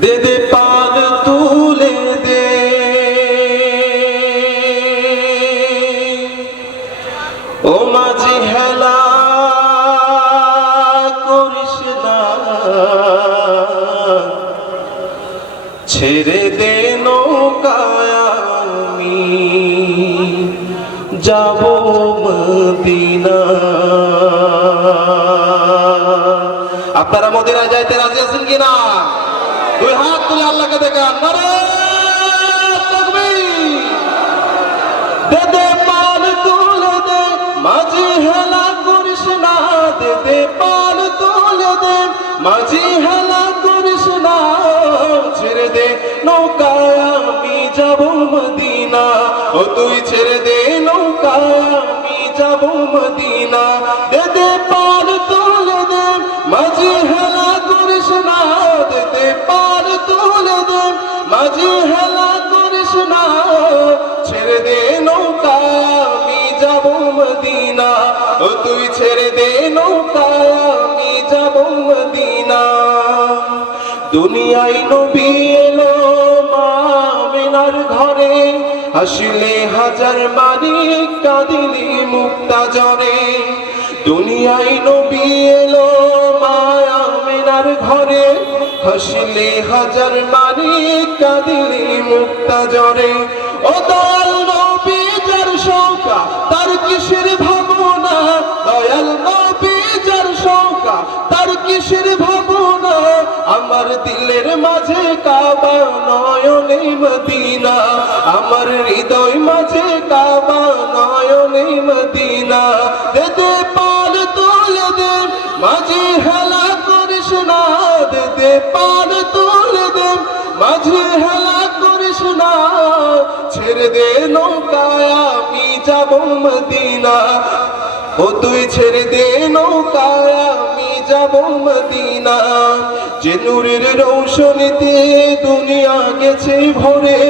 দে দে পাল তুলে দে। ও মাঝি হেলা, করিস না। ছেড়ে দে নৌকায় আমি। যাব মদিনা। আপনারা মদিনা যাইতে রাজি আছেন কিনা? তুলে আল্লাহকে দেখান নারে তাকবীর। দে দে পাল তুলে দে, মাঝি হেলা করিস না। দে দে পাল তুলে দে, মাঝি হেলা করিস না। ছেড়ে দে, নৌকায় আমি যাব মদিনা। ও তুই ছেড়ে দে, নৌকায় আমি যাব মদিনা। দে মাঝি হেলা করিস না, ছেড়ে দে নৌকা, আমি যাব মদিনা। ও তুই ছেড়ে দে নৌকা, আমি যাব মদিনা। দুনিয়ায় নবী এলো মা আমিনার ঘরে, হাসিলে হাজার মারি কাঁদিলি মুক্তা জরে দুনিয়ায় নবী এলো মা আমিনার ঘরে, হাসিলে হাজার মারি কাঁদিলি মুক্তা জরে ও দয়াল নবী যার শৌকা, তার কিসের ভাবনা? দয়াল নবী যার শৌকা, তার কিসের ভাবনা? আমার দিলের মাঝে কাবা নয়নে মদিনা। আমার হৃদয় মাঝে কাবা নয়নে মদিনা। ছেড়ে দে নৌকায়, আমি তুই ছেড়ে দে নৌকায়, আমি রৌশনীতে দুনিয়া গেছে ভরে,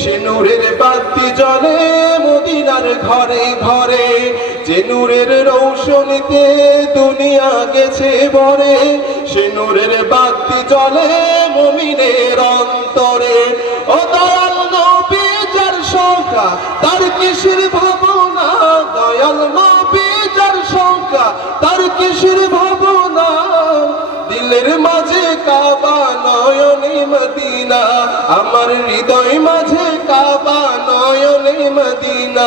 সে নূরের বাতি জলে মদিনার ঘরে ঘরে যে নূরের রৌশনীতে দুনিয়া গেছে ভরে, সে নূরের বাতি জলে মমিনের অন্তরে ও দয়াল নবী, যার সংখ্যা, তার কিসের ভাবনা? দয়াল নবী, যার সংখ্যা, তার কিসের ভাবনা? দিলের মাঝে কাবা নয়নে মদিনা, আমার হৃদয় মাঝে কাবা নয়নে মদিনা